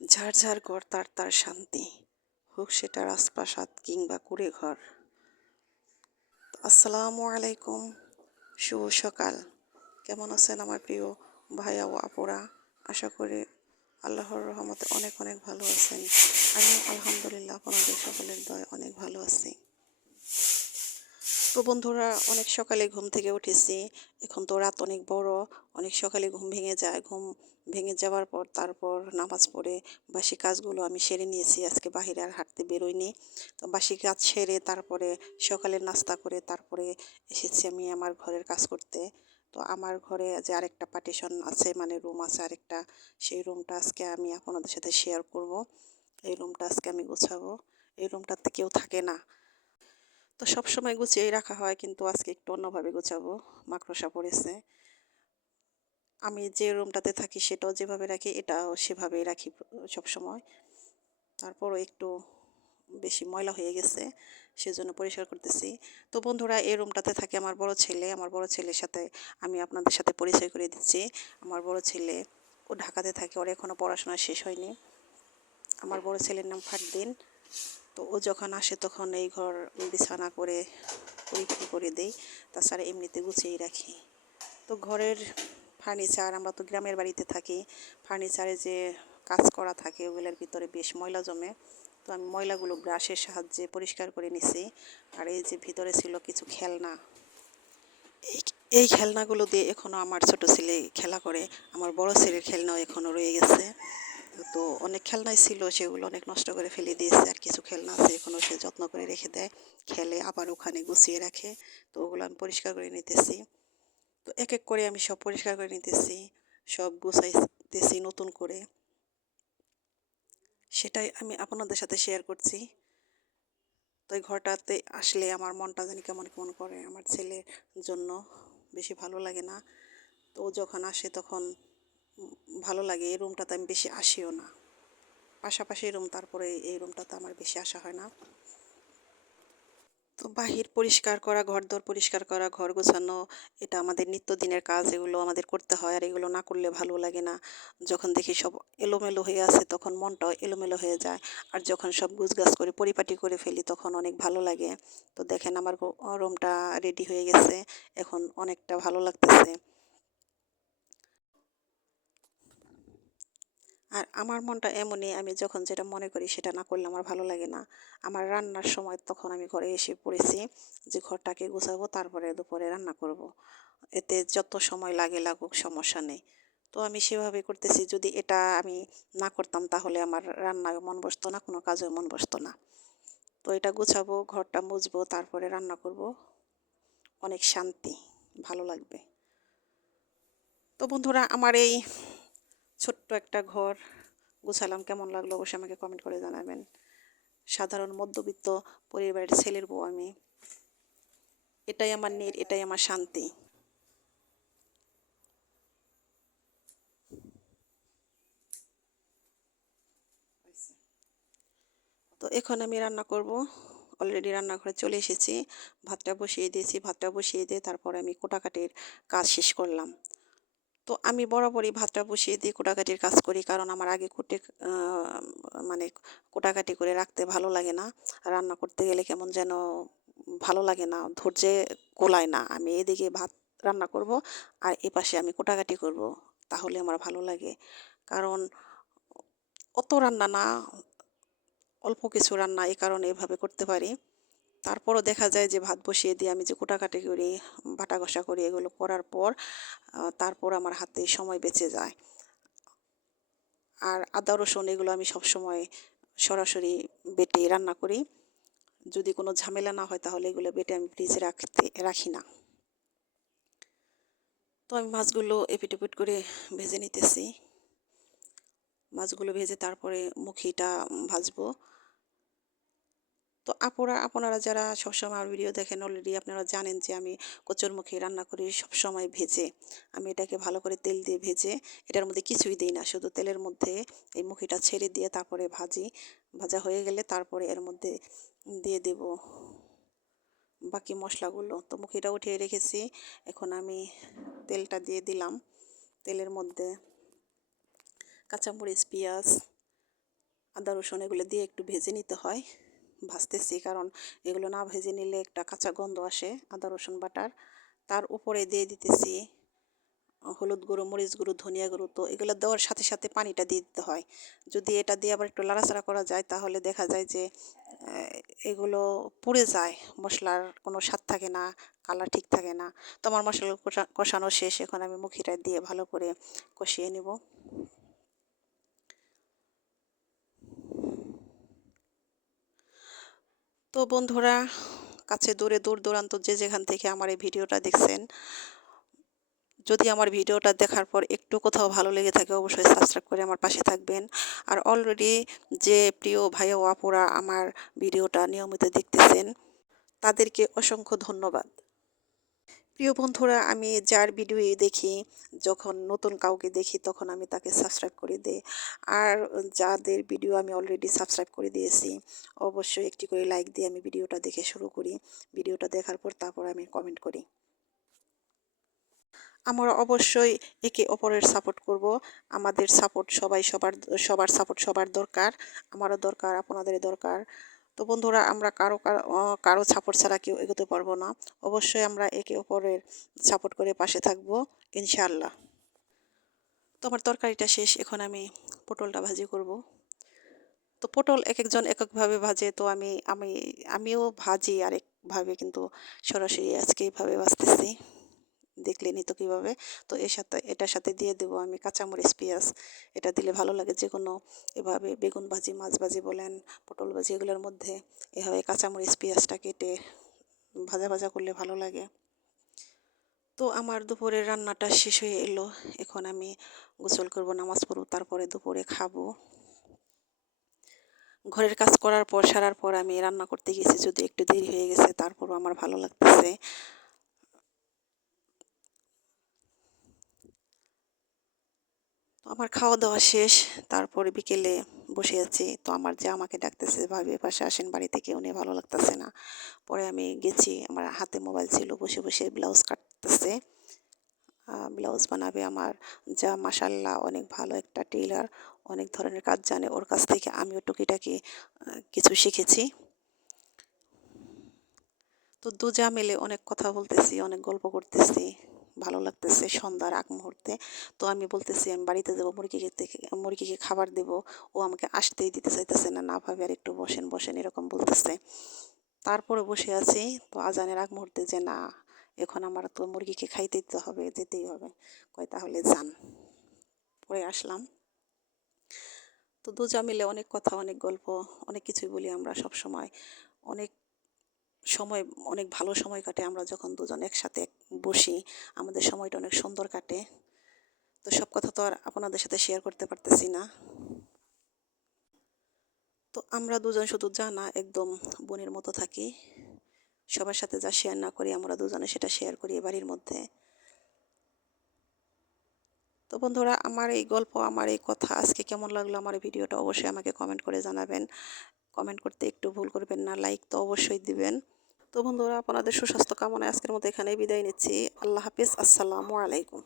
ঝাড় ঘর তার তার শান্তি। হোক সেটা রাজপ্রাসাদ কিংবা কুড়ে ঘর আসসালামু আলাইকুম, শুভ সকাল। কেমন আছেন আমার প্রিয় ভাইয়া ও আপুরা? আশা করি আল্লাহর রহমতে অনেক অনেক ভালো আছেন। আমি আলহামদুলিল্লাহ আপনাদের সকলের দয় অনেক ভালো আছি। তো বন্ধুরা, অনেক সকালে ঘুম থেকে উঠেছি। এখন তো রাত অনেক বড়, অনেক সকালে ঘুম ভেঙে যায়। ঘুম ভেঙে যাওয়ার পর তারপর নামাজ পড়ে বাসি কাজগুলো আমি সেরে নিয়েছি। আজকে বাহিরে আর হাঁটতে বেরোইনি। তো বাসি কাজ সেরে তারপরে সকালে নাস্তা করে তারপরে এসেছি আমি আমার ঘরের কাজ করতে। তো আমার ঘরে যে আরেকটা পার্টিশন আছে মানে রুম আছে আরেকটা, সেই রুমটা আজকে আমি আপনাদের সাথে শেয়ার করব। এই রুমটা আজকে আমি গোছাবো। এই রুমটাতে কেউ থাকে না। তো সব সময় গুছিয়েই রাখা হয়, কিন্তু আজকে একটু অন্যভাবে গুছাবো। মাকড়সা পড়েছে। আমি যে রুমটাতে থাকি সেটাও যেভাবে রাখি, এটাও সেভাবেই রাখি সব সময়। তারপরও একটু বেশি ময়লা হয়ে গেছে, সেজন্য পরিষ্কার করতেছি। তো বন্ধুরা, এই রুমটাতে থাকে আমার বড় ছেলে। আমার বড় ছেলের সাথে আমি আপনাদের সাথে পরিচয় করে দিচ্ছি। আমার বড় ছেলে ও ঢাকাতে থাকে, ওর এখনও পড়াশোনা শেষ হয়নি। আমার বড় ছেলের নাম ফারদিন। তো ও যখন আসে তখন এই ঘর বিছানা করে পরিপাটি করে দেই, তাছাড়া এমনিতে গুছিয়েই রাখি। তো ঘরের ফার্নিচার, আমরা তো গ্রামের বাড়িতে থাকি, ফার্নিচারে যে কাজ করা থাকে ওগুলোর ভিতরে বেশ ময়লা জমে। তো আমি ময়লাগুলো ব্রাশের সাহায্যে পরিষ্কার করে নিছি। আর এই যে ভিতরে ছিল কিছু খেলনা, এই খেলনাগুলো দিয়ে এখনও আমার ছোট ছেলে খেলা করে। আমার বড় ছেলের খেলনাও এখনও রয়ে গেছে। তো অনেক খেলনাই ছিল সেগুলো অনেক নষ্ট করে ফেলে দিয়েছে। আর কিছু খেলনা আছে এখনও সে যত্ন করে রেখে দেয়। খেলে আবার ওখানে গুছিয়ে রাখে। তো ওগুলো আমি পরিষ্কার করে নিতেছি। তো এক এক করে আমি সব পরিষ্কার করে নিতেছি। সব গুছাইতেছি নতুন করে। সেটাই আমি আপনাদের সাথে শেয়ার করছি। তো এই ঘরটাতে আসলে আমার মনটা জানি কেমন কেমন করে। আমার ছেলের জন্য বেশি ভালো লাগে না। তো যখন আসে তখন ভালো লাগে, এই রুমটাতে আমি বেশি আসিও না। পাশাপাশি রুম, তারপরে এই রুমটাতে আমার বেশি আসা হয় না। তো বাহির পরিষ্কার করা ঘর দর পরিষ্কার করা, ঘর গোছানো, এটা আমাদের নিত্যদিনের কাজ, এগুলো আমাদের করতে হয় আর এগুলো না করলে ভালো লাগে না। যখন দেখি সব এলোমেলো হয়ে আছে, তখন মনটাও এলোমেলো হয়ে যায়। আর যখন সব গুছগাছ করে, পরিপাটি করে ফেলি, তখন অনেক ভালো লাগে। তো দেখেন আমার রুমটা রেডি হয়ে গেছে, এখন অনেকটা ভালো লাগতেছে। আর আমার মনটা এমনই, আমি যখন যেটা মনে করি সেটা না করলে আমার ভালো লাগে না। আমার রান্নার সময় তখন আমি ঘরে এসে পড়েছি যে ঘরটাকে গুছাবো, তারপরে দুপুরে রান্না করব। এতে যত সময় লাগে লাগুক, সমস্যা নেই। তো আমি সেভাবে করতেছি, যদি এটা আমি না করতাম তাহলে আমার রান্নায় মন বসতো না, কোনো কাজে মন বসতো না। তো এটা গুছাবো, ঘরটা মুছবো, তারপরে রান্না করব। অনেক শান্তি, ভালো লাগবে। তো বন্ধুরা, আমার এই ছোট্ট একটা ঘর গুছালাম, কেমন লাগল অবশ্যই আমাকে কমেন্ট করে জানাবেন। সাধারণ মধ্যবিত্ত পরিবারের ছেলের বউ আমি। এটাই আমার নীর, এটাই আমার শান্তি। তো এখন আমি রান্না করব। অলরেডি রান্নাঘরে চলে এসেছি। ভাতটা বসিয়ে দিয়েছি, ভাতটা বসিয়ে দিয়ে তারপরে আমি কোটাকাটির কাজ শেষ করলাম। তো আমি বরাবরই ভাতটা বসিয়ে দিয়ে কোটাকাটির কাজ করি। কারণ আমার আগে কুটে মানে কোটাকাটি করে রাখতে ভালো লাগে না। রান্না করতে গেলে কেমন যেন ভালো লাগে না, ধৈর্যে কোলায় না। আমি এদিকে ভাত রান্না করব আর এ পাশে আমি কোটাকাটি করব, তাহলে আমার ভালো লাগে। কারণ অত রান্না না, অল্প কিছু রান্না এই কারণে এভাবে করতে পারি। তারপরও দেখা যায় যে ভাত বসিয়ে দিয়ে আমি যে কোটাকাটি করি বাটা ঘষা করি, এগুলো করার পর তারপর আমার হাতে সময় বেঁচে যায়। আর আদা, রসুন এগুলো আমি সবসময় সরাসরি বেটে রান্না করি। যদি কোনো ঝামেলা না হয় তাহলে এগুলো বেটে আমি ফ্রিজে রাখতে, রাখি না। তো আমি মাছগুলো এপিট করে ভেজে নিতেছি। মাছগুলো ভেজে তারপরে মুখিটা ভাজবো। তো আপুরা, আপনারা যারা সবসময় আমার ভিডিও দেখেন অলরেডি আপনারা জানেন যে আমি কচুরমুখী রান্না করি সবসময় ভেজে। আমি এটাকে ভালো করে তেল দিয়ে ভেজে, এটার মধ্যে কিছুই দিই না। শুধু তেলের মধ্যে এই মুখিটা ছেড়ে দিয়ে তারপরে ভাজি। ভাজা হয়ে গেলে তারপরে এর মধ্যে দিয়ে দেব বাকি মশলাগুলো। তো মুখিটা উঠিয়ে রেখেছি। এখন আমি তেলটা দিয়ে দিলাম। তেলের মধ্যে কাঁচামরিচ, পেঁয়াজ, আদা, রসুন এগুলো দিয়ে একটু ভেজে নিতে হয়। ভাজতেছি। কারণ এগুলো না ভেজে নিলে একটা কাঁচা গন্ধ আসে, আদা, রসুন বাটার। তার উপরে দিয়ে দিতেছি হলুদ গুঁড়ো, মরিচ গুঁড়ো, ধনিয়া গুঁড়ো। তো এগুলো দেওয়ার সাথে সাথে পানিটা দিয়ে দিতে হয়। যদি এটা দিয়ে আবার একটু লাড়াচাড়া করা যায়, তাহলে দেখা যায় যে এগুলো পুড়ে যায়। মশলার কোনো স্বাদ থাকে না, কালার ঠিক থাকে না। তো আমার মশলা কষানো শেষ। এখন আমি মুখিটা দিয়ে ভালো করে কষিয়ে নেব। তো বন্ধুরা, কাছে দূরে দূর দূরান্ত যে যেখান থেকে আমার এই ভিডিওটা দেখছেন, যদি আমার ভিডিওটা দেখার পর একটু কোথাও ভালো লেগে থাকে, অবশ্যই সাবস্ক্রাইব করে আমার পাশে থাকবেন। আর অলরেডি যে প্রিয় ভাই ও আপুরা আমার ভিডিওটা নিয়মিত দেখতেছেন, তাদেরকে অসংখ্য ধন্যবাদ। প্রিয় বন্ধুরা, আমি যার ভিডিও দেখি, যখন নতুন কাউকে দেখি, তখন আমি তাকে সাবস্ক্রাইব করে দিই। আর যাদের ভিডিও আমি অলরেডি সাবস্ক্রাইব করে দিয়েছি, অবশ্যই একটি করে লাইক দিয়ে আমি ভিডিওটা দেখে শুরু করি। ভিডিওটা দেখার পর তারপর আমি কমেন্ট করি। আমরা অবশ্যই একে অপরের সাপোর্ট করব। আমাদের সাপোর্ট সবাই সবার সবার সাপোর্ট সবার দরকার। আমারও দরকার আপনাদের দরকার। তো বন্ধুরা, আমরা কারও কারও সাপোর্ট ছাড়া কেউ এগোতে পারব না। অবশ্যই আমরা একে অপরের সাপোর্ট করে পাশে থাকব, ইনশাআল্লাহ। তো আমার তরকারিটা শেষ, এখন আমি পটলটা ভাজি করব। তো পটল এক একজন এক একভাবে ভাজে, তো আমি আমি, আমিও ভাজি আরেকভাবে, কিন্তু সরাসরি আজকে এইভাবে ভাজতেছি। দেখলেনি তো কীভাবে? তো এর সাথে, এটার সাথে দিয়ে দেবো আমি কাঁচামরিচ পেঁয়াজ। এটা দিলে ভালো লাগে যে কোনো এভাবে বেগুন ভাজি, মাছ ভাজি বলেন, পটল ভাজি, এগুলোর মধ্যে এভাবে কাঁচামরিচ পেঁয়াজটা কেটে ভাজা ভাজা করলে ভালো লাগে। তো আমার দুপুরের রান্নাটা শেষ হয়ে এলো। এখন আমি গোসল করব, নামাজ পড়ব, তারপরে দুপুরে খাব। ঘরের কাজ করার পর, সারার পর আমি রান্না করতে গেছি যদি একটু দেরি হয়ে গেছে, তারপরও আমার ভালো লাগতেছে। আমার খাওয়া দাওয়া শেষ, তারপরে বিকেলে বসে আছি। তো আমার যে আমাকে ডাকতেছে, ভাবি পাশে আসেন বাড়ি থেকে উনি ভালো লাগতেছে না। পরে আমি গেছি, আমার হাতে মোবাইল ছিল, বসে বসে ব্লাউজ কাটতেছে। ব্লাউজ বানাবে আমার। যা মাসাল্লাহ অনেক ভালো একটা টেলার অনেক ধরনের কাজ জানে। ওর কাছ থেকে আমিও টুকিটাকি কিছু শিখেছি। তো দুজা মিলে অনেক কথা বলতেছি, অনেক গল্প করতেছি। ভালো লাগতেছে সন্ধ্যার আগ মুহূর্তে। তো আমি বলতেছি, আমি বাড়িতে যাব, মুরগিকে মুরগিকে খাবার দেবো। ও আমাকে আসতেই দিতে চাইতেছে না না ভাবে আর একটু বসেন বসেন, এরকম বলতেছে। তারপরে বসে আছি। তো আজানের আগ মুহূর্তে যে, না, এখন আমার তো মুরগিকে খাইতে দিতে হবে, যেতেই হবে। কয়, তাহলে যান। পরে আসলাম। তো দুজা মিলে অনেক কথা, অনেক গল্প, অনেক কিছুই বলি আমরা সব সময় অনেক সময়, অনেক ভালো সময় কাটে। আমরা যখন দুজন একসাথে বসি, আমাদের সময়টা অনেক সুন্দর কাটে। তো সব কথা তো আর আপনাদের সাথে শেয়ার করতে পারতেছি না। তো আমরা দুজন শুধু যা না, একদম বোনের মতো থাকি। সবার সাথে যা শেয়ার না করি, আমরা দুজনে সেটা শেয়ার করি বাড়ির মধ্যে। তো বন্ধুরা, আমার এই গল্প, আমার এই কথা আজকে কেমন লাগল আমার ভিডিওটা অবশ্যই আমাকে কমেন্ট করে জানাবেন। কমেন্ট করতে একটু ভুল করবেন না লাইক তো অবশ্যই দিবেন। তো বন্ধুরা, আপনাদের সুস্বাস্থ্য কামনায় আজকের মতো এখানেই বিদায় নিচ্ছি। আল্লাহ হাফিজ, আসসালামু আলাইকুম।